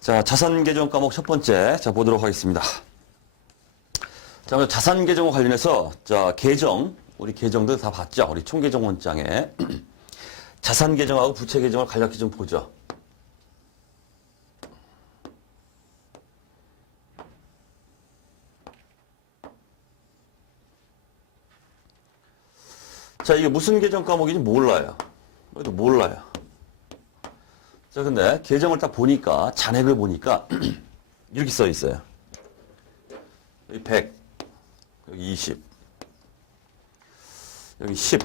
자, 자산 계정 과목 첫 번째, 자, 보도록 하겠습니다. 자, 먼저 자산 계정과 관련해서, 자, 계정, 우리 계정들 다 봤죠? 우리 총계정 원장에. 자산 계정하고 부채 계정을 간략히 좀 보죠. 자, 이게 무슨 계정 과목인지 몰라요. 그래도 몰라요. 자, 근데 계정을 딱 보니까, 잔액을 보니까, 이렇게 써 있어요. 여기 100, 여기 20, 여기 10,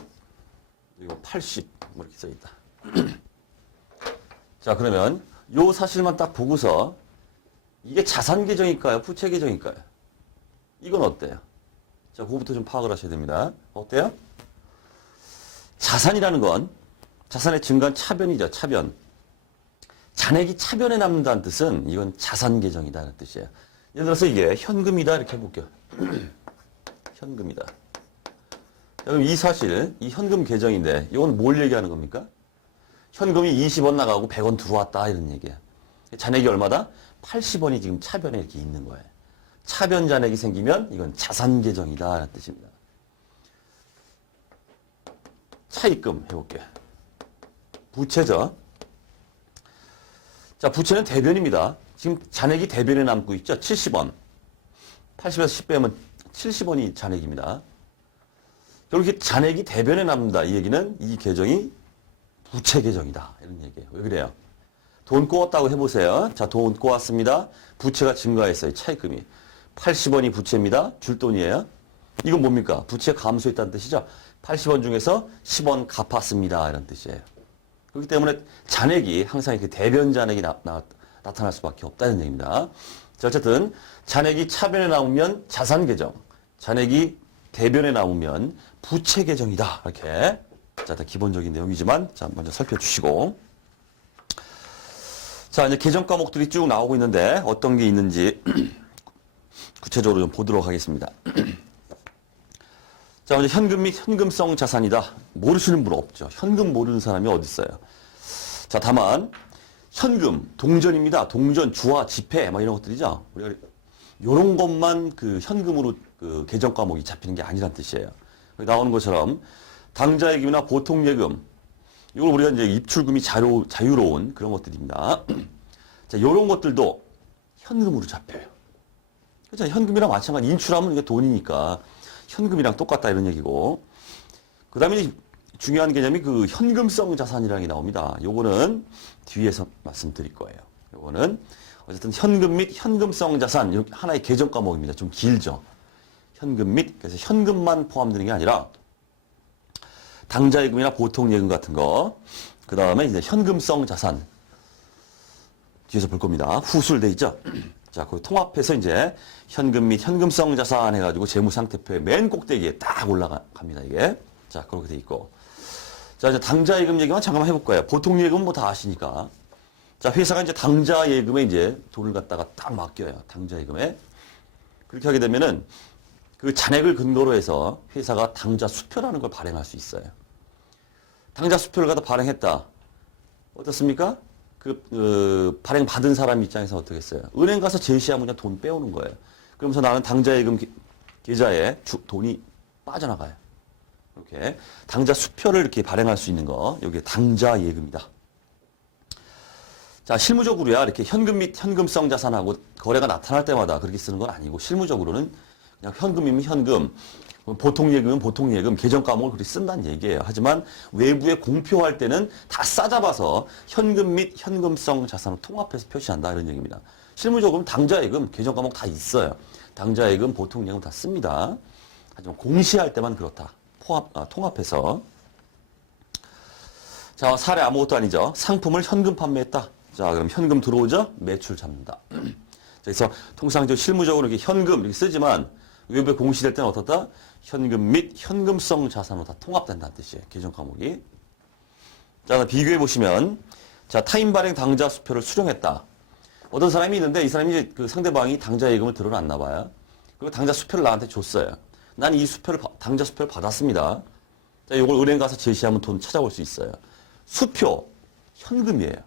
그리고 80, 뭐 이렇게 써 있다. 자, 그러면 요 사실만 딱 보고서, 이게 자산 계정일까요? 부채 계정일까요? 이건 어때요? 자, 그거부터 좀 파악을 하셔야 됩니다. 어때요? 자산이라는 건, 자산의 증가한 차변이죠, 차변. 잔액이 차변에 남는다는 뜻은 이건 자산 계정이다라는 뜻이에요. 예를 들어서 이게 현금이다 이렇게 해볼게요. 현금이다. 그럼 이 사실, 이 현금 계정인데 이건 뭘 얘기하는 겁니까? 현금이 20원 나가고 100원 들어왔다 이런 얘기예요. 잔액이 얼마다? 80원이 지금 차변에 이렇게 있는 거예요. 차변 잔액이 생기면 이건 자산 계정이다라는 뜻입니다. 차입금 해볼게요. 부채죠. 자, 부채는 대변입니다. 지금 잔액이 대변에 남고 있죠. 70원. 80에서 10 빼면 70원이 잔액입니다. 이렇게 잔액이 대변에 남는다. 이 얘기는 이 계정이 부채 계정이다. 이런 얘기예요. 왜 그래요? 돈 꼬았다고 해보세요. 자, 돈 꼬았습니다. 부채가 증가했어요. 차입금이. 80원이 부채입니다. 줄 돈이에요. 이건 뭡니까? 부채가 감소했다는 뜻이죠. 80원 중에서 10원 갚았습니다. 이런 뜻이에요. 그렇기 때문에 잔액이 항상 이렇게 대변 잔액이 나타날 수밖에 없다는 얘기입니다. 자, 어쨌든 잔액이 차변에 나오면 자산 계정, 잔액이 대변에 나오면 부채 계정이다. 이렇게. 자, 다 기본적인 내용이지만 자, 먼저 살펴주시고. 자, 이제 계정 과목들이 쭉 나오고 있는데 어떤 게 있는지 구체적으로 좀 보도록 하겠습니다. 자, 먼저 현금 및 현금성 자산이다. 모르시는 분 없죠. 현금 모르는 사람이 어디 있어요. 자, 다만 현금, 동전입니다. 동전, 주화, 지폐, 막 이런 것들이죠. 우리가 이런 것만 그 현금으로 그 계정 과목이 잡히는 게 아니란 뜻이에요. 여기 나오는 것처럼 당좌예금이나 보통예금, 이걸 우리가 이제 입출금이 자유로운 그런 것들입니다. 자, 이런 것들도 현금으로 잡혀요. 그렇죠? 현금이랑 마찬가지. 인출하면 이게 돈이니까. 현금이랑 똑같다 이런 얘기고. 그 다음에 중요한 개념이 그 현금성 자산이라는 게 나옵니다. 요거는 뒤에서 말씀드릴 거예요. 요거는 어쨌든 현금 및 현금성 자산, 이렇게 하나의 계정 과목입니다. 좀 길죠. 현금 및, 그래서 현금만 포함되는 게 아니라 당좌예금이나 보통예금 같은 거, 그 다음에 이제 현금성 자산, 뒤에서 볼 겁니다. 후술돼 있죠. 자, 그 통합해서 이제 현금 및 현금성 자산 해가지고 재무상태표의 맨 꼭대기에 딱 올라갑니다, 이게. 자, 그렇게 돼 있고. 자, 이제 당좌예금 얘기만 잠깐만 해볼 거예요. 보통예금은 뭐 다 아시니까. 자, 회사가 이제 당좌예금에 이제 돈을 갖다가 딱 맡겨요. 당좌예금에. 그렇게 하게 되면은 그 잔액을 근거로 해서 회사가 당좌수표라는 걸 발행할 수 있어요. 당좌수표를 갖다 발행했다. 어떻습니까? 발행 받은 사람 입장에서 어떻겠어요? 은행 가서 제시하면 그냥 돈 빼오는 거예요. 그러면서 나는 당좌예금 계좌에 돈이 빠져나가요. 이렇게 당좌 수표를 이렇게 발행할 수 있는 거, 여기 당좌예금이다. 자, 실무적으로야 이렇게 현금 및 현금성 자산하고 거래가 나타날 때마다 그렇게 쓰는 건 아니고 실무적으로는 그냥 현금이면 현금, 보통예금은 보통예금, 계정 과목을 그렇게 쓴다는 얘기예요. 하지만 외부에 공표할 때는 다 싸잡아서 현금 및 현금성 자산을 통합해서 표시한다 이런 얘기입니다. 실무적으로는 당좌예금, 계정 과목 다 있어요. 당좌예금, 보통예금 다 씁니다. 하지만 공시할 때만 그렇다. 통합해서. 자, 사례 아무것도 아니죠. 상품을 현금 판매했다. 자, 그럼 현금 들어오죠? 매출 잡는다. 그래서 통상적으로 실무적으로 이렇게 현금 이렇게 쓰지만 외부에 공시될 때는 어떻다? 현금 및 현금성 자산으로 다 통합된다는 뜻이에요. 계정 과목이. 자, 비교해 보시면 자, 타인 발행 당좌 수표를 수령했다. 어떤 사람이 있는데 이 사람이 이제 그 상대방이 당좌 예금을 들어놨나 봐요. 그리고 당좌 수표를 나한테 줬어요. 난 이 수표를 당좌 수표를 받았습니다. 자, 이걸 은행 가서 제시하면 돈 찾아올 수 있어요. 수표 현금이에요.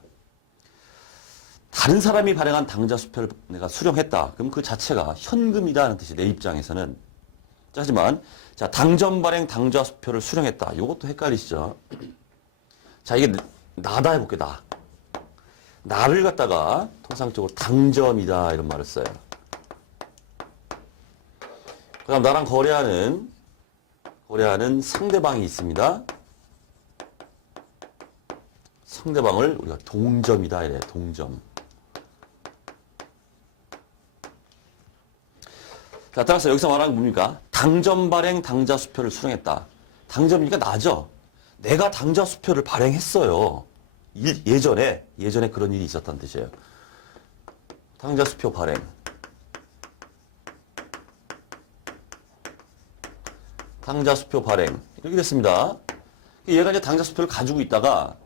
다른 사람이 발행한 당좌 수표를 내가 수령했다. 그럼 그 자체가 현금이다는 뜻이 내 입장에서는. 하지만 자, 당전 발행 당좌 수표를 수령했다. 이것도 헷갈리시죠? 자, 이게 나다 해볼게요. 나. 나를 갖다가 통상적으로 당점이다 이런 말을 써요. 그다음 나랑 거래하는 상대방이 있습니다. 상대방을 우리가 동점이다 이래. 동점. 자, 따라서 여기서 말하는 게 뭡니까? 당점 발행 당좌 수표를 수령했다. 당점이니까 나죠. 내가 당좌 수표를 발행했어요. 예전에 그런 일이 있었다는 뜻이에요. 당좌 수표 발행. 당좌 수표 발행. 이렇게 됐습니다. 얘가 이제 당좌 수표를 가지고 있다가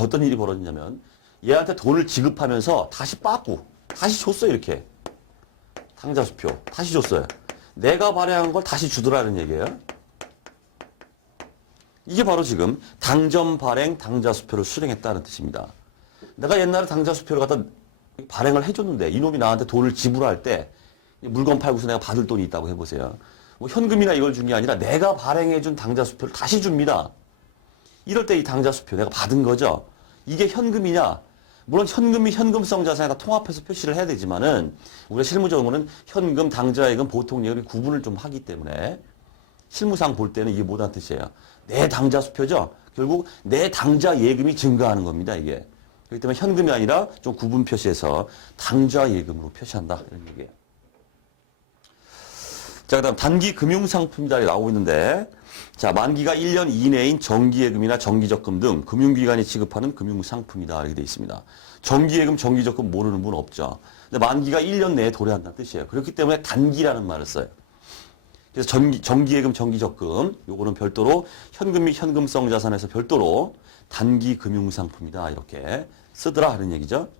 어떤 일이 벌어지냐면 얘한테 돈을 지급하면서 다시 빠꾸, 다시 줬어요, 이렇게. 당좌 수표. 다시 줬어요. 내가 발행한 걸 다시 주더라는 얘기예요. 이게 바로 지금 당점 발행 당좌 수표를 수령했다는 뜻입니다. 내가 옛날에 당좌 수표를 갖다 발행을 해줬는데 이놈이 나한테 돈을 지불할 때 물건 팔고서 내가 받을 돈이 있다고 해보세요. 뭐 현금이나 이걸 준 게 아니라 내가 발행해준 당좌 수표를 다시 줍니다. 이럴 때 이 당좌 수표 내가 받은 거죠. 이게 현금이냐? 물론 현금이 현금성 자산에다 통합해서 표시를 해야 되지만은 우리가 실무적으로는 현금, 당좌예금, 보통예금이 구분을 좀 하기 때문에 실무상 볼 때는 이게 뭐다는 뜻이에요. 내 당좌 수표죠. 결국 내 당좌 예금이 증가하는 겁니다. 이게. 그렇기 때문에 현금이 아니라 좀 구분 표시해서 당좌 예금으로 표시한다. 이런 얘기예요. 자, 그다음 단기 금융상품이다 나오고 있는데, 자, 만기가 1년 이내인 정기예금이나 정기적금 등 금융기관이 지급하는 금융상품이다 이렇게 되어 있습니다. 정기예금, 정기적금 모르는 분 없죠. 근데 만기가 1년 내에 도래한다는 뜻이에요. 그렇기 때문에 단기라는 말을 써요. 그래서 정기예금, 정기적금 요거는 별도로 현금 및 현금성 자산에서 별도로 단기 금융상품이다 이렇게 쓰더라 하는 얘기죠.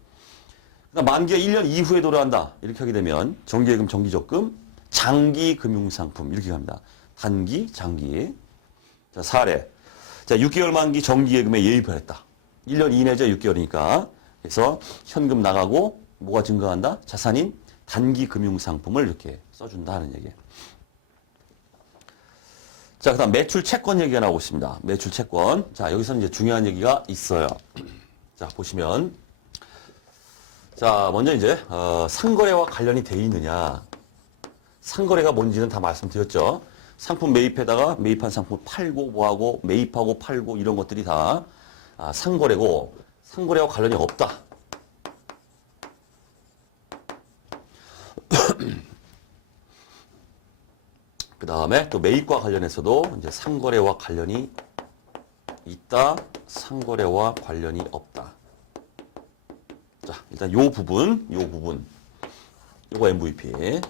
그러니까 만기가 1년 이후에 도래한다 이렇게 하게 되면 정기예금, 정기적금, 장기 금융상품 이렇게 갑니다. 단기, 장기. 자, 사례. 자, 6개월 만기 정기예금에 예입을 했다. 1년 이내죠, 6개월이니까. 그래서 현금 나가고 뭐가 증가한다? 자산인 단기 금융상품을 이렇게 써준다 하는 얘기예요. 자, 그 다음 매출 채권 얘기가 나오고 있습니다. 매출 채권. 자, 여기서는 이제 중요한 얘기가 있어요. 자, 보시면. 자, 먼저 이제, 상거래와 관련이 돼 있느냐. 상거래가 뭔지는 다 말씀드렸죠. 상품 매입에다가 매입한 상품을 팔고 뭐하고 매입하고 팔고 이런 것들이 다 상거래고 상거래와 관련이 없다. 그 다음에 또 매입과 관련해서도 이제 상거래와 관련이 있다. 상거래와 관련이 없다. 자, 일단 요 부분, 요거 MVP.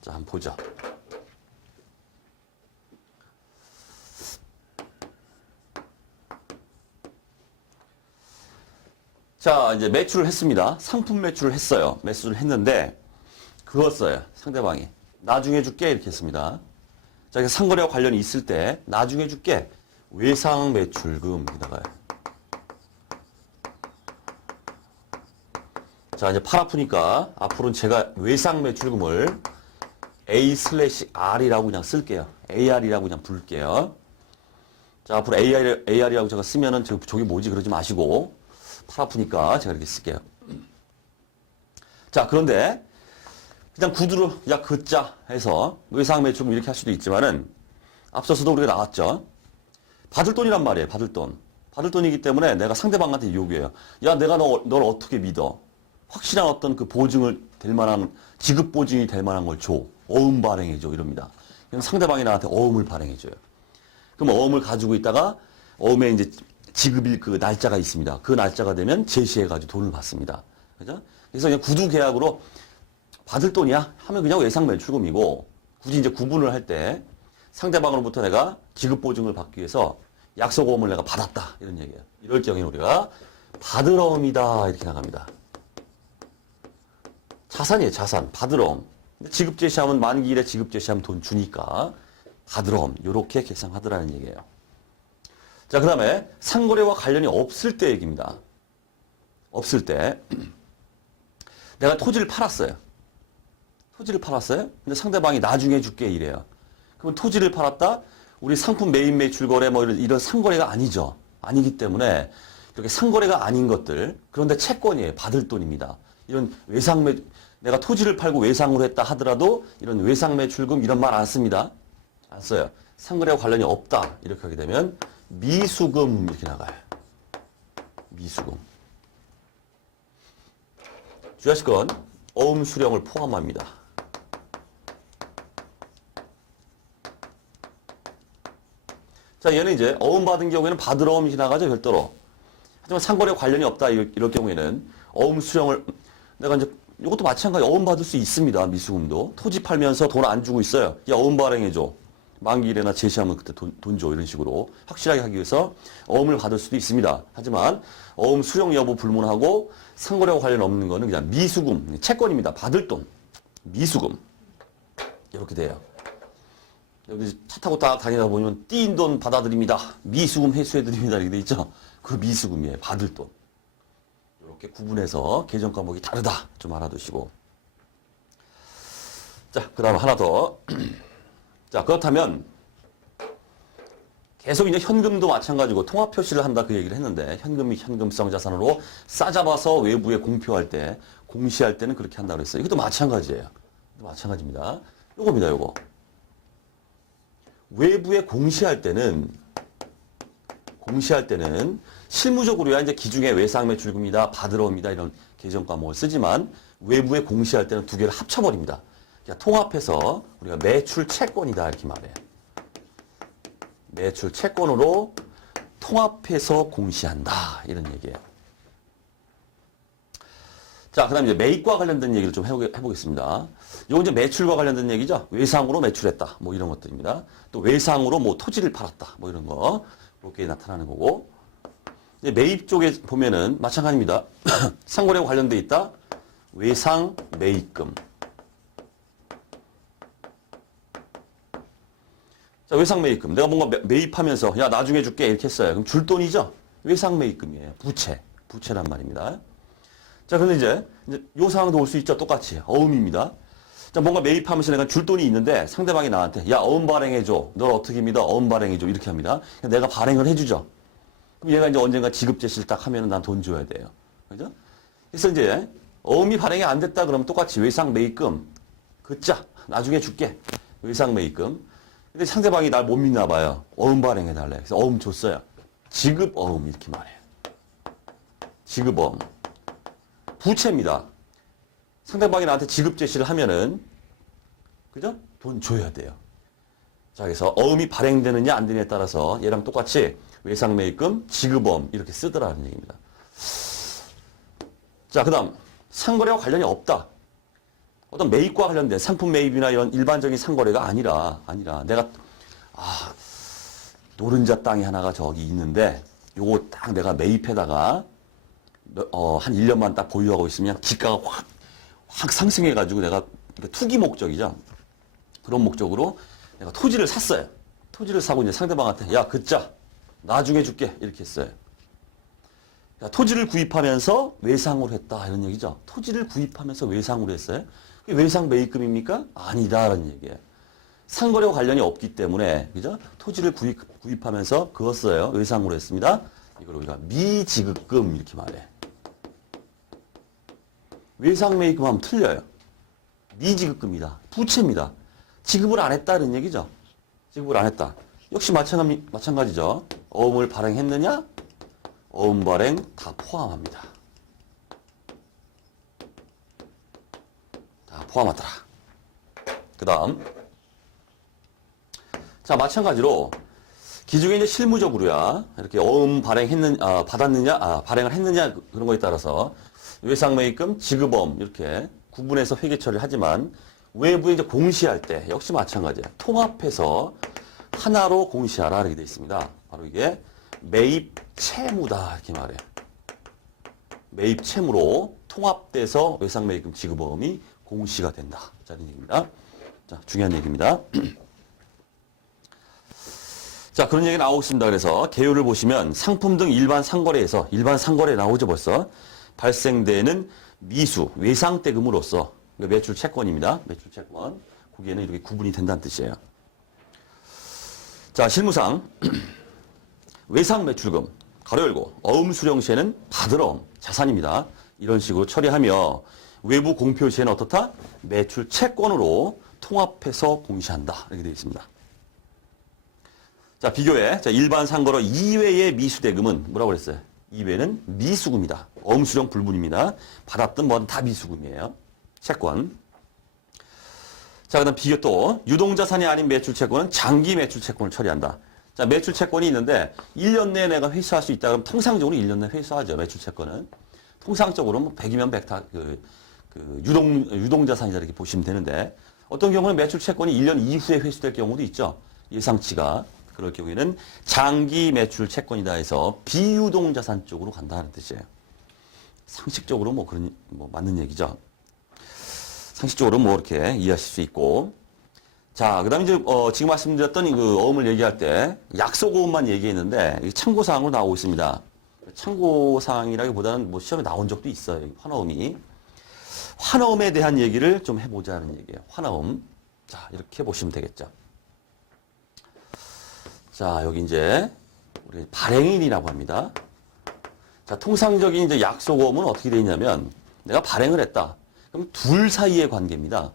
자, 한번 보자. 자, 이제 매출을 했습니다. 상품 매출을 했어요. 매수를 했는데, 그었어요. 상대방이. 나중에 줄게. 이렇게 했습니다. 자, 그래서 상거래와 관련이 있을 때, 나중에 줄게. 외상 매출금. 이다가요. 자, 이제 팔 아프니까, 앞으로는 제가 외상 매출금을 A/R이라고 그냥 쓸게요. AR이라고 그냥 부를게요. 자, 앞으로 AR이라고 제가 쓰면은 저기 뭐지 그러지 마시고 팔 아프니까 제가 이렇게 쓸게요. 자, 그런데 그냥 구두로 야 긋자 해서 외상 매출금 이렇게 할 수도 있지만은 앞서서도 우리가 나왔죠. 받을 돈이란 말이에요. 받을 돈. 받을 돈이기 때문에 내가 상대방한테 요구해요. 야, 내가 널 어떻게 믿어? 확실한 어떤 그 보증을 될 만한 지급 보증이 될 만한 걸 줘. 어음 발행해줘 이럽니다. 그럼 상대방이 나한테 어음을 발행해줘요. 그럼 어음을 가지고 있다가 어음에 이제 지급일 그 날짜가 있습니다. 그 날짜가 되면 제시해가지고 돈을 받습니다. 그죠? 그래서 그냥 구두 계약으로 받을 돈이야 하면 그냥 외상 매출금이고 굳이 이제 구분을 할 때 상대방으로부터 내가 지급 보증을 받기 위해서 약속 어음을 내가 받았다 이런 얘기예요. 이럴 경우에 우리가 받을 어음이다 이렇게 나갑니다. 자산이에요, 자산. 받을 어음. 지급 제시하면 만기일에 지급 제시하면 돈 주니까 받을 어음. 요렇게 계산하더라는 얘기예요. 자, 그 다음에 상거래와 관련이 없을 때 얘기입니다. 없을 때 내가 토지를 팔았어요. 토지를 팔았어요. 근데 상대방이 나중에 줄게 이래요. 그러면 토지를 팔았다. 우리 상품 매입 매출 거래 뭐 이런 상거래가 아니죠. 아니기 때문에 이렇게 상거래가 아닌 것들 그런데 채권이에요. 받을 돈입니다. 이런 외상 내가 토지를 팔고 외상으로 했다 하더라도 이런 외상 매출금 이런 말 안 씁니다. 안 써요. 상거래와 관련이 없다. 이렇게 하게 되면 미수금 이렇게 나가요. 미수금. 주의하실 건 어음 수령을 포함합니다. 자, 얘는 이제 어음 받은 경우에는 받으러 어음이 나가죠, 별도로. 하지만 상거래 관련이 없다 이럴 경우에는 어음 수령을 내가 이제 이것도 마찬가지 어음 받을 수 있습니다. 미수금도. 토지 팔면서 돈 안 주고 있어요. 야, 어음 발행해줘. 만기일에나 제시하면 그때 돈 줘. 이런 식으로 확실하게 하기 위해서 어음을 받을 수도 있습니다. 하지만 어음 수령 여부 불문하고 상거래와 관련 없는 거는 그냥 미수금, 채권입니다. 받을 돈, 미수금. 이렇게 돼요. 여기 차 타고 딱 다니다 보면 띄인 돈 받아드립니다. 미수금 회수해드립니다. 이렇게 돼 있죠. 그 미수금이에요. 받을 돈. 이렇게 구분해서 계정 과목이 다르다. 좀 알아두시고. 자, 그 다음 하나 더. 자, 그렇다면 계속 이제 현금도 마찬가지고 통합 표시를 한다 그 얘기를 했는데 현금이 현금성 자산으로 싸잡아서 외부에 공표할 때, 공시할 때는 그렇게 한다고 그랬어요. 이것도 마찬가지예요. 마찬가지입니다. 요겁니다, 요거. 외부에 공시할 때는 실무적으로야 이제 기중에 외상 매출금이다, 받으러 옵니다 이런 계정 과목을 쓰지만 외부에 공시할 때는 두 개를 합쳐버립니다. 그러니까 통합해서 우리가 매출 채권이다 이렇게 말해요. 매출 채권으로 통합해서 공시한다 이런 얘기예요. 자, 그 다음에 이제 매입과 관련된 얘기를 좀 해보겠습니다. 이건 이제 매출과 관련된 얘기죠. 외상으로 매출했다. 뭐 이런 것들입니다. 또 외상으로 뭐 토지를 팔았다. 뭐 이런 거. 그렇게 나타나는 거고. 이제 매입 쪽에 보면은 마찬가지입니다. 상거래와 관련돼 있다. 외상 매입금. 자, 외상 매입금. 내가 뭔가 매입하면서 야, 나중에 줄게 이렇게 했어요. 그럼 줄 돈이죠. 외상 매입금이에요. 부채란 말입니다. 자, 근데 이제 요 상황도 올 수 있죠. 똑같이. 어음입니다. 자, 뭔가 매입하면서 내가 줄 돈이 있는데 상대방이 나한테 야, 어음 발행해줘. 널 어떻게 믿어? 어음 발행해줘. 이렇게 합니다. 내가 발행을 해주죠. 그럼 얘가 이제 언젠가 지급 제시를 딱 하면은 난 돈 줘야 돼요. 그죠? 그래서 이제 어음이 발행이 안 됐다 그러면 똑같이 외상 매입금. 긋자. 나중에 줄게. 외상 매입금. 근데 상대방이 날 못 믿나 봐요. 어음 발행해달래. 그래서 어음 줬어요. 지급 어음 이렇게 말해요. 지급 어음. 부채입니다. 상대방이 나한테 지급 제시를 하면은, 그죠? 돈 줘야 돼요. 자, 그래서 어음이 발행되느냐 안 되느냐에 따라서 얘랑 똑같이 외상매입금, 지급어음 이렇게 쓰더라는 얘기입니다. 자, 그 다음 상거래와 관련이 없다. 어떤 매입과 관련된 상품 매입이나 이런 일반적인 상거래가 아니라 내가 노른자 땅이 하나가 저기 있는데 요거 딱 내가 매입해다가 한 1년만 딱 보유하고 있으면 기가가 확 상승해가지고 내가 투기 목적이죠. 그런 목적으로 내가 토지를 샀어요. 토지를 사고 이제 상대방한테 야, 긋자. 나중에 줄게. 이렇게 했어요. 그러니까 토지를 구입하면서 외상으로 했다. 이런 얘기죠. 토지를 구입하면서 외상으로 했어요. 그게 외상 매입금입니까? 아니다라는 얘기예요. 상거래와 관련이 없기 때문에, 그죠? 토지를 구입하면서 그었어요. 외상으로 했습니다. 이걸 우리가 미지급금 이렇게 말해. 외상 매입금 하면 틀려요. 미지급금이다. 부채입니다. 지급을 안 했다는 얘기죠. 지급을 안 했다. 역시 마찬가지죠. 어음을 발행했느냐? 어음 발행 다 포함합니다. 다 포함하더라. 그 다음. 자, 마찬가지로 기중에 이제 실무적으로야 이렇게 어음 받았느냐, 발행을 했느냐 그런 거에 따라서 외상매입금, 지급어음 이렇게 구분해서 회계 처리를 하지만 외부에 이제 공시할 때 역시 마찬가지예요. 통합해서 하나로 공시하라 이렇게 되어 있습니다. 바로 이게 매입 채무다 이렇게 말해요. 매입 채무로 통합돼서 외상매입금, 지급어음이 공시가 된다. 자, 이런 얘기입니다. 자, 중요한 얘기입니다. 자, 그런 얘기 나오고 있습니다. 그래서 개요를 보시면 상품 등 일반 상거래에서 일반 상거래 나오죠 벌써. 발생되는 미수, 외상대금으로서 매출 채권입니다. 매출 채권. 거기에는 이렇게 구분이 된다는 뜻이에요. 자, 실무상 외상 매출금 가로 열고 어음 수령 시에는 받으러 자산입니다. 이런 식으로 처리하며 외부 공표 시에는 어떻다? 매출 채권으로 통합해서 공시한다. 이렇게 되어 있습니다. 자, 비교해. 자, 일반 상거래 이외의 미수대금은 뭐라고 그랬어요? 이외는 미수금이다. 어음 수령 불문입니다. 받았든 뭐든 다 미수금이에요. 채권. 자, 그 다음 비교 또 유동자산이 아닌 매출채권은 장기 매출채권을 처리한다. 자, 매출채권이 있는데 1년 내에 내가 회수할 수 있다 그러면 통상적으로 1년 내에 회수하죠. 매출채권은. 통상적으로 뭐 100이면 100 다 유동자산이다 이렇게 보시면 되는데 어떤 경우는 매출채권이 1년 이후에 회수될 경우도 있죠. 예상치가. 그럴 경우에는 장기 매출채권이다 해서 비유동자산 쪽으로 간다는 뜻이에요. 상식적으로 뭐 그런 뭐 맞는 얘기죠. 상식적으로 뭐 이렇게 이해하실 수 있고. 자, 그 다음에 이제, 지금 말씀드렸던 그 어음을 얘기할 때 약속어음만 얘기했는데 참고사항으로 나오고 있습니다. 참고사항이라기보다는 뭐 시험에 나온 적도 있어요. 환어음이. 환어음에 대한 얘기를 좀 해보자는 얘기예요. 환어음. 자, 이렇게 보시면 되겠죠. 자, 여기 이제 우리 발행인이라고 합니다. 자, 통상적인 이제 약속어음은 어떻게 되어 있냐면 내가 발행을 했다. 그럼 둘 사이의 관계입니다.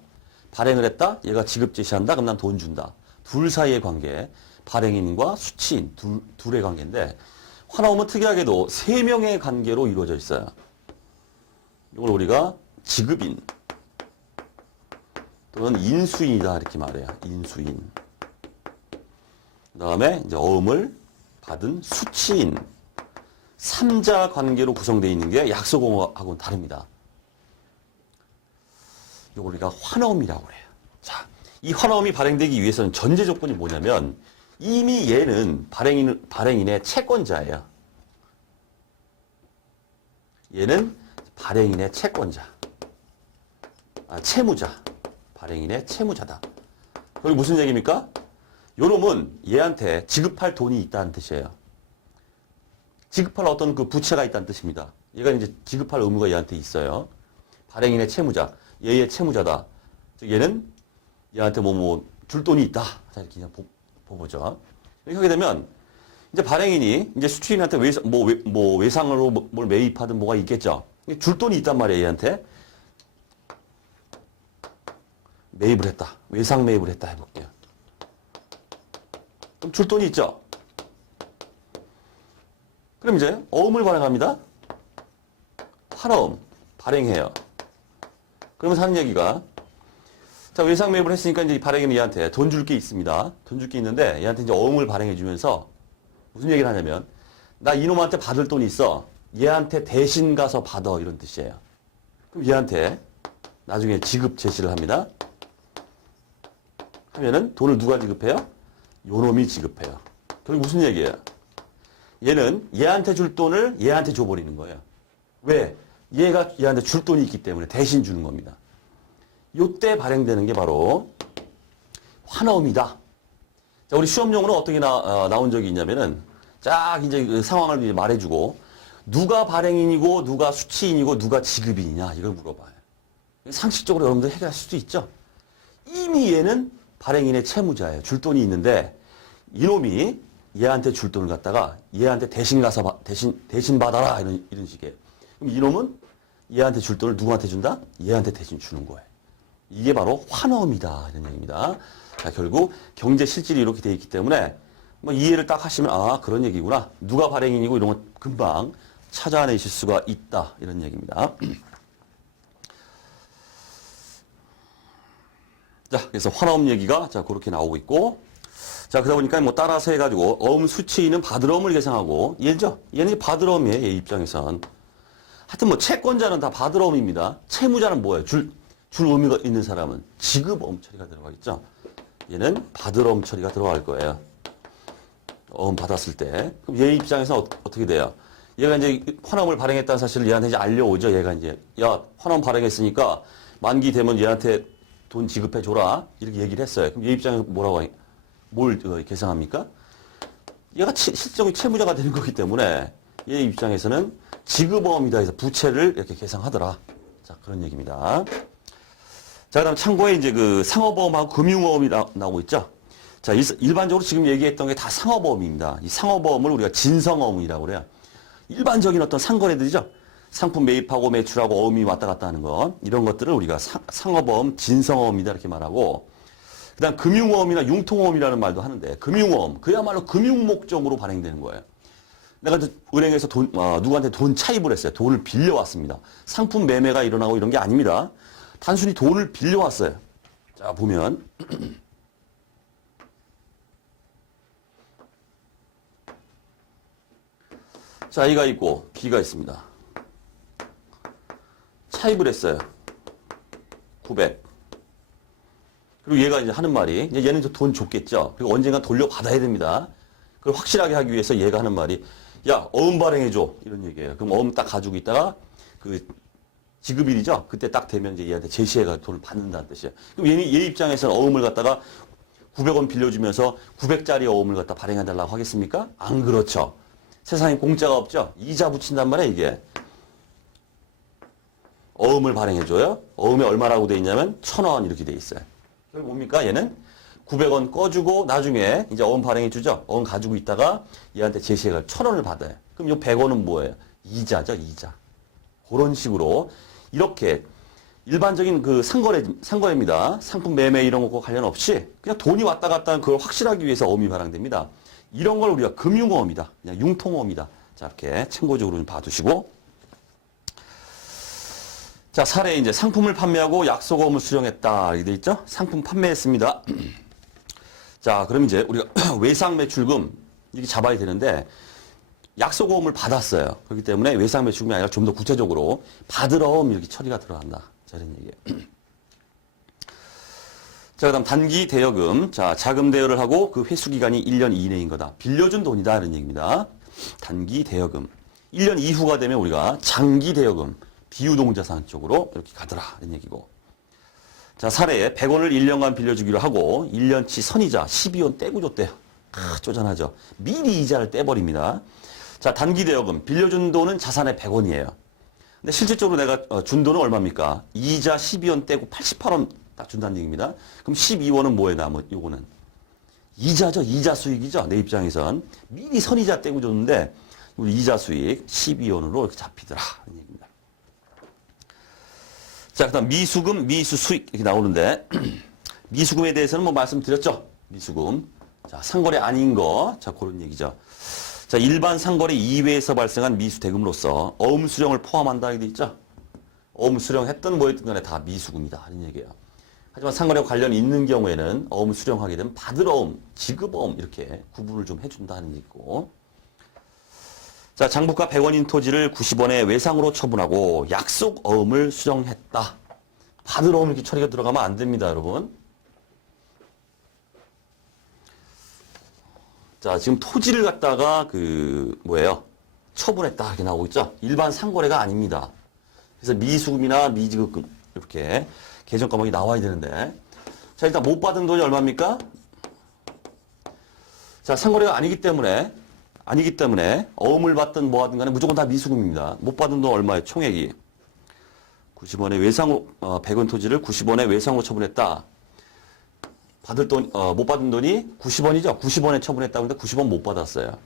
발행을 했다. 얘가 지급 제시한다. 그럼 난 돈 준다. 둘 사이의 관계. 발행인과 수취인 둘의 관계인데 환어음은 특이하게도 세 명의 관계로 이루어져 있어요. 이걸 우리가 지급인 또는 인수인이다 이렇게 말해요. 인수인. 그 다음에 이제 어음을 받은 수취인. 3자 관계로 구성되어 있는 게 약속어하고는 다릅니다. 이걸 우리가 환어음이라고 그래요. 자, 이 환어음이 발행되기 위해서는 전제 조건이 뭐냐면 이미 얘는 발행인의 채권자예요. 얘는 발행인의 채권자. 채무자. 발행인의 채무자다. 그리고 무슨 얘기입니까? 요놈은 얘한테 지급할 돈이 있다는 뜻이에요. 지급할 어떤 그 부채가 있다는 뜻입니다. 얘가 이제 지급할 의무가 얘한테 있어요. 발행인의 채무자. 얘의 채무자다. 즉 얘는 얘한테 줄 돈이 있다. 자, 이렇게 그냥 보보죠. 이렇게 하게 되면 이제 발행인이 이제 수취인한테 외상으로 뭘 매입하든 뭐가 있겠죠. 줄 돈이 있단 말이에요. 얘한테 매입을 했다. 외상 매입을 했다 해볼게요. 그럼 줄 돈이 있죠. 그럼 이제 어음을 발행합니다. 환어음 발행해요. 그러면서 하는 얘기가 자, 외상 매입을 했으니까 이제 발행인은 얘한테 돈 줄 게 있습니다. 돈 줄 게 있는데 얘한테 이제 어음을 발행해 주면서 무슨 얘기를 하냐면 나 이놈한테 받을 돈이 있어. 얘한테 대신 가서 받아 이런 뜻이에요. 그럼 얘한테 나중에 지급 제시를 합니다. 하면은 돈을 누가 지급해요? 요놈이 지급해요. 그리고 무슨 얘기예요? 얘는 얘한테 줄 돈을 얘한테 줘버리는 거예요. 왜? 얘가 얘한테 줄 돈이 있기 때문에 대신 주는 겁니다. 요때 발행되는 게 바로 환어음이다. 자, 우리 시험용으로 어떻게 나온 적이 있냐면은 쫙 이제 그 상황을 이제 말해주고 누가 발행인이고 누가 수취인이고 누가 지급인이냐 이걸 물어봐요. 상식적으로 여러분들 해결할 수도 있죠. 이미 얘는 발행인의 채무자예요. 줄 돈이 있는데 이놈이 얘한테 줄 돈을 갖다가 얘한테 대신 가서 대신 받아라 이런 식이에요. 그럼 이놈은 얘한테 줄 돈을 누구한테 준다? 얘한테 대신 주는 거예요. 이게 바로 환어음이다 이런 얘기입니다. 자, 결국 경제 실질이 이렇게 돼 있기 때문에 뭐 이해를 딱 하시면 아 그런 얘기구나. 누가 발행인이고 이런 건 금방 찾아내실 수가 있다 이런 얘기입니다. 자, 그래서 환어음 얘기가 자 그렇게 나오고 있고, 자 그러다 보니까 뭐 따라서 해가지고 어음 수취인은 받으러음을 계상하고 얘죠. 얘는 받으러음이에요. 얘 입장에선. 하여튼 뭐 채권자는 다 받으러음입니다. 채무자는 뭐예요? 줄 의미가 있는 사람은 지급어음 처리가 들어가겠죠. 얘는 받으러음 처리가 들어갈 거예요. 어음 받았을 때. 그럼 얘 입장에서 어떻게 돼요? 얘가 이제 환어음을 발행했다는 사실을 얘한테 이제 알려오죠. 얘가 이제 야 환어음 발행했으니까 만기 되면 얘한테 돈 지급해 줘라 이렇게 얘기를 했어요. 그럼 얘 입장에서 뭘 계상합니까? 얘가 실질적인 채무자가 되는 거기 때문에 얘 입장에서는 지급어음이다 해서 부채를 이렇게 계상하더라. 자, 그런 얘기입니다. 자, 그다음 참고에 이제 그 상업어음하고 금융어음이 나오고 있죠. 자, 일반적으로 지금 얘기했던 게 다 상업어음입니다. 이 상업어음을 우리가 진성어음이라고 그래요. 일반적인 어떤 상거래들이죠. 상품 매입하고 매출하고 어음이 왔다 갔다 하는 거. 이런 것들을 우리가 상업어음, 진성어음이다 이렇게 말하고, 그다음 금융어음이나 융통어음이라는 말도 하는데, 금융어음, 그야말로 금융 목적으로 발행되는 거예요. 내가 은행에서 누구한테 돈 차입을 했어요. 돈을 빌려왔습니다. 상품 매매가 일어나고 이런 게 아닙니다. 단순히 돈을 빌려왔어요. 자, 보면 자, A가 있고 B가 있습니다. 차입을 했어요. 900. 그리고 얘가 이제 하는 말이, 얘는 이제 돈 줬겠죠. 그리고 언젠가 돌려받아야 됩니다. 그걸 확실하게 하기 위해서 얘가 하는 말이, 야, 어음 발행해줘. 이런 얘기예요. 그럼 어음 딱 가지고 있다가, 그, 지급일이죠. 그때 딱 되면 이제 얘한테 제시해가 돈을 받는다는 뜻이에요. 그럼 얘 입장에서는 어음을 갖다가 900원 빌려주면서 900짜리 어음을 갖다 발행해달라고 하겠습니까? 안 그렇죠. 세상에 공짜가 없죠. 이자 붙인단 말이에요, 이게. 어음을 발행해줘요. 어음에 얼마라고 돼 있냐면 1,000원 이렇게 돼 있어요. 그럼 뭡니까? 얘는 900원 꺼주고 나중에 이제 어음 발행해주죠. 어음 가지고 있다가 얘한테 제시해가 1,000원을 받아요. 그럼 이 100원은 뭐예요? 이자죠, 이자. 그런 식으로 이렇게 일반적인 그 상거래입니다. 상품 매매 이런 것과 관련 없이 그냥 돈이 왔다 갔다 하는 그걸 확실하기 위해서 어음이 발행됩니다. 이런 걸 우리가 금융어음이다. 그냥 융통어음이다. 자, 이렇게 참고적으로 좀 봐두시고. 자, 사례 이제 상품을 판매하고 약속어음을 수령했다. 이렇게 돼 있죠? 상품 판매했습니다. 자, 그럼 이제 우리가 외상 매출금 이렇게 잡아야 되는데 약속어음을 받았어요. 그렇기 때문에 외상 매출금이 아니라 좀 더 구체적으로 받으러음 이렇게 처리가 들어간다. 자, 이런 얘기예요. 자, 그다음 단기 대여금. 자, 자금 대여를 하고 그 회수 기간이 1년 이내인 거다. 빌려준 돈이다. 이런 얘기입니다. 단기 대여금. 1년 이후가 되면 우리가 장기 대여금, 비유동자산 쪽으로 이렇게 가더라. 이런 얘기고. 자, 사례에 100원을 1년간 빌려주기로 하고 1년치 선이자 12원 떼고 줬대요. 쪼잔하죠. 미리 이자를 떼버립니다. 자, 단기 대여금. 빌려준 돈은 자산의 100원이에요. 근데 실질적으로 내가 준 돈은 얼마입니까? 이자 12원 떼고 88원 딱 준다는 얘기입니다. 그럼 12원은 뭐예요, 요거는? 이자죠. 이자 수익이죠. 내 입장에선. 미리 선이자 떼고 줬는데, 우리 이자 수익 12원으로 이렇게 잡히더라. 이런 얘기입니다. 자, 그 다음 미수금, 미수 수익 이렇게 나오는데, 미수금에 대해서는 뭐 말씀드렸죠. 미수금. 자, 상거래 아닌 거. 자, 그런 얘기죠. 자, 일반 상거래 이외에서 발생한 미수 대금으로서 어음 수령을 포함한다. 이렇게 돼 있죠. 어음 수령했던 뭐였든 간에 다 미수금이다. 이런 얘기예요. 하지만 상거래와 관련이 있는 경우에는 어음 수령하게 되면 받을 어음, 지급 어음 이렇게 구분을 좀 해준다는 얘기고. 자, 장부가 100원인 토지를 90원에 외상으로 처분하고 약속 어음을 수령했다. 받을 어음 이렇게 처리가 들어가면 안 됩니다, 여러분. 자, 지금 토지를 갖다가 처분했다 이렇게 나오고 있죠. 일반 상거래가 아닙니다. 그래서 미수금이나 미지급금 이렇게 계정 과목이 나와야 되는데, 자, 일단 못 받은 돈이 얼마입니까? 자, 상거래가 아니기 때문에 어음을 받든 뭐 하든 간에 무조건 다 미수금입니다. 못 받은 돈 얼마예요? 총액이 90원에 외상으로 100원 토지를 90원에 외상으로 처분했다. 못 받은 돈이 90원이죠. 90원에 처분했다고 했는데 90원 못 받았어요.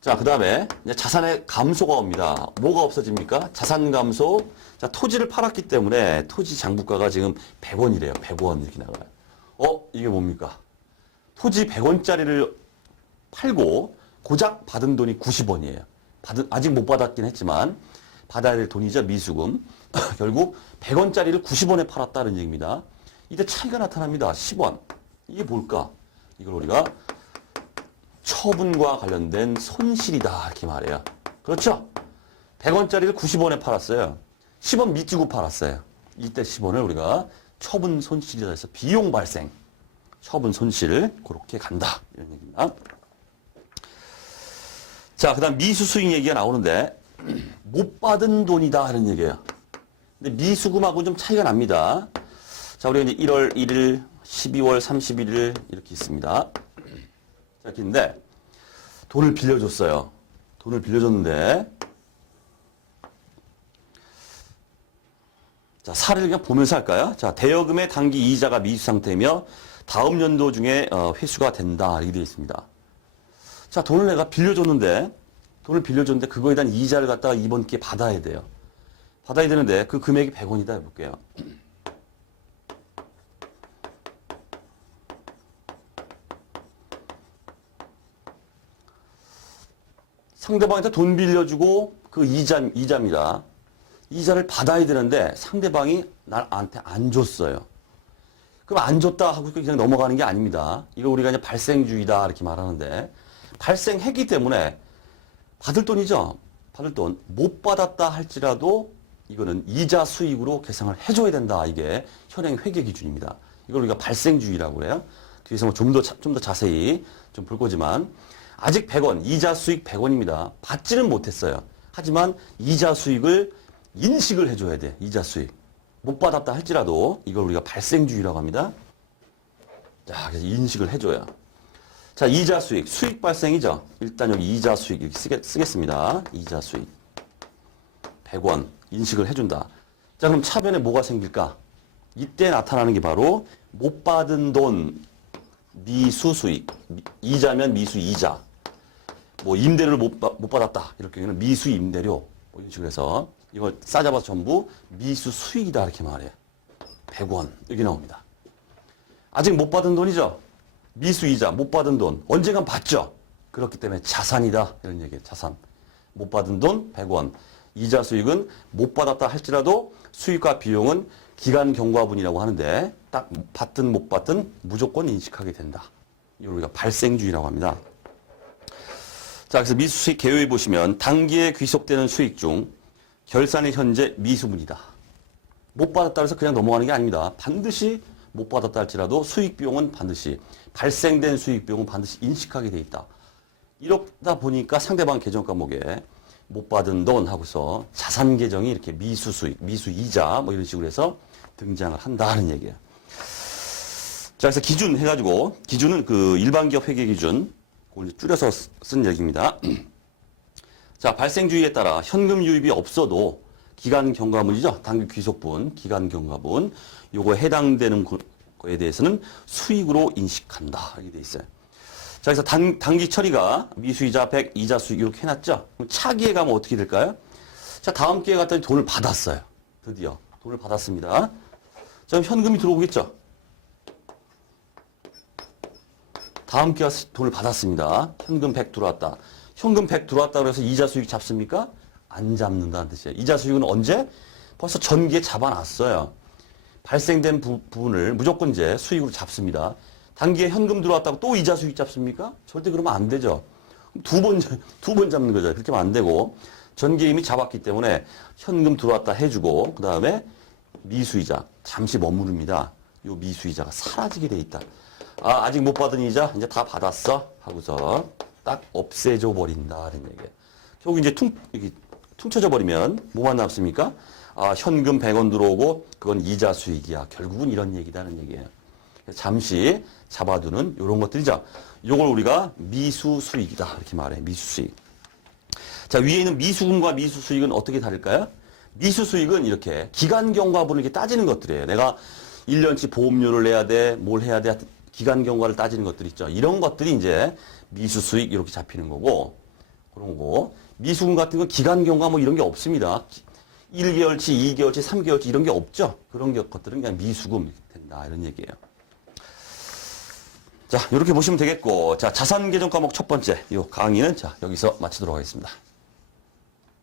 자, 그 다음에 자산의 감소가 옵니다. 뭐가 없어집니까? 자산 감소. 자, 토지를 팔았기 때문에 토지 장부가가 지금 100원이래요. 100원 이렇게 나가요. 이게 뭡니까? 토지 100원짜리를 팔고 고작 받은 돈이 90원이에요. 아직 못 받았긴 했지만 받아야 될 돈이죠. 미수금. 결국 100원짜리를 90원에 팔았다는 얘기입니다. 이때 차이가 나타납니다. 10원. 이게 뭘까? 이걸 우리가 처분과 관련된 손실이다 이렇게 말해요. 그렇죠? 100원짜리를 90원에 팔았어요. 10원 밑주고 팔았어요. 이때 10원을 우리가 처분 손실이다 해서 비용 발생, 처분 손실 그렇게 간다 이런 얘기입니다. 자, 그 다음 미수 수익 얘기가 나오는데 못 받은 돈이다 하는 얘기예요. 근데 미수금하고 좀 차이가 납니다. 자, 우리가 이제 1월 1일, 12월 31일 이렇게 있습니다. 자, 이렇게 있는데 돈을 빌려줬어요. 돈을 빌려줬는데 자, 사례를 그냥 보면서 할까요? 자, 대여금의 당기 이자가 미수 상태이며 다음 연도 중에 회수가 된다. 이렇게 되어 있습니다. 자, 돈을 내가 빌려줬는데 그거에 대한 이자를 갖다가 이번 기회에 받아야 돼요. 받아야 되는데 그 금액이 100원이다 해볼게요. 상대방한테 돈 빌려주고 그 이자입니다. 이자를 받아야 되는데 상대방이 나한테 안 줬어요. 그럼 안 줬다 하고 그냥 넘어가는 게 아닙니다. 이거 우리가 이제 발생주의다 이렇게 말하는데 발생했기 때문에 받을 돈이죠. 받을 돈 못 받았다 할지라도 이거는 이자 수익으로 계상을 해줘야 된다. 이게 현행 회계 기준입니다. 이걸 우리가 발생주의라고 그래요. 뒤에서 좀 더 자세히 좀 볼 거지만 아직 100원, 이자 수익 100원입니다. 받지는 못했어요. 하지만 이자 수익을 인식을 해줘야 돼. 이자 수익. 못 받았다 할지라도 이걸 우리가 발생주의라고 합니다. 자, 그래서 인식을 해줘요. 자, 이자 수익. 수익 발생이죠. 일단 여기 이자 수익 이렇게 쓰겠습니다. 이자 수익. 100원 인식을 해준다. 자, 그럼 차변에 뭐가 생길까? 이때 나타나는 게 바로 못 받은 돈 미수 수익. 이자면 미수 이자. 뭐 임대료를 못 받았다. 이럴 경우에는 미수 임대료. 뭐 이런 식으로 해서 이걸 싸잡아서 전부 미수 수익이다. 이렇게 말해요. 100원. 여기 나옵니다. 아직 못 받은 돈이죠. 미수 이자, 못 받은 돈. 언젠간 받죠. 그렇기 때문에 자산이다. 이런 얘기예요. 자산. 못 받은 돈 100원. 이자 수익은 못 받았다 할지라도 수익과 비용은 기간 경과분이라고 하는데 딱 받든 못 받든 무조건 인식하게 된다. 이걸 우리가 발생주의라고 합니다. 자, 그래서 미수수익 개요에 보시면 단기에 귀속되는 수익 중 결산이 현재 미수분이다. 못 받았다 해서 그냥 넘어가는 게 아닙니다. 반드시 못 받았다 할지라도 수익 비용은 반드시 발생된 수익 비용은 반드시 인식하게 돼 있다. 이러다 보니까 상대방 계정 과목에 못 받은 돈 하고서 자산 계정이 이렇게 미수 수익, 미수 이자 뭐 이런 식으로 해서 등장을 한다는 얘기예요. 자, 그래서 기준 해가지고 기준은 그 일반 기업 회계 기준 그걸 줄여서 쓴 얘기입니다. 자, 발생주의에 따라 현금 유입이 없어도 기간 경과분이죠. 단기 귀속분, 기간 경과분 요거에 해당되는 거에 대해서는 수익으로 인식한다. 이렇게 돼 있어요. 자, 그래서 단기 처리가 미수이자 100, 이자 수익 이렇게 해놨죠. 그럼 차기에 가면 어떻게 될까요? 자, 다음 기회에 갔더니 돈을 받았어요. 드디어 돈을 받았습니다. 자, 그럼 현금이 들어오겠죠. 다음 기회에 돈을 받았습니다. 현금 100 들어왔다. 현금 100 들어왔다 그래서 이자 수익 잡습니까? 안 잡는다는 뜻이에요. 이자 수익은 언제? 벌써 전기에 잡아놨어요. 발생된 부분을 무조건 이제 수익으로 잡습니다. 단기에 현금 들어왔다고 또 이자 수익 잡습니까? 절대 그러면 안 되죠. 두 번 잡는 거죠. 그렇게 하면 안 되고 전기에 이미 잡았기 때문에 현금 들어왔다 해주고 그 다음에 미수이자 잠시 머무릅니다. 이 미수이자가 사라지게 돼 있다. 아, 아직 못 받은 이자 이제 다 받았어 하고서 딱 없애줘 버린다 이런 얘기예요. 결국 이제 퉁쳐져 버리면 뭐만 남습니까? 아, 현금 100원 들어오고 그건 이자 수익이야. 결국은 이런 얘기다는 얘기예요. 잠시 잡아두는 이런 것들이죠. 이걸 우리가 미수 수익이다 이렇게 말해. 미수 수익. 자, 위에 있는 미수금과 미수 수익은 어떻게 다를까요? 미수 수익은 이렇게 기간 경과분을 이렇게 따지는 것들이에요. 내가 1년치 보험료를 내야 돼, 뭘 해야 돼, 기간 경과를 따지는 것들 있죠. 이런 것들이 이제 미수 수익 이렇게 잡히는 거고 그런 거. 미수금 같은 건 기간 경과 뭐 이런 게 없습니다. 1개월치, 2개월치, 3개월치 이런 게 없죠. 그런 것들은 그냥 미수금 된다 이런 얘기예요. 자, 이렇게 보시면 되겠고, 자, 자산 계정 과목 첫 번째 이 강의는 자 여기서 마치도록 하겠습니다.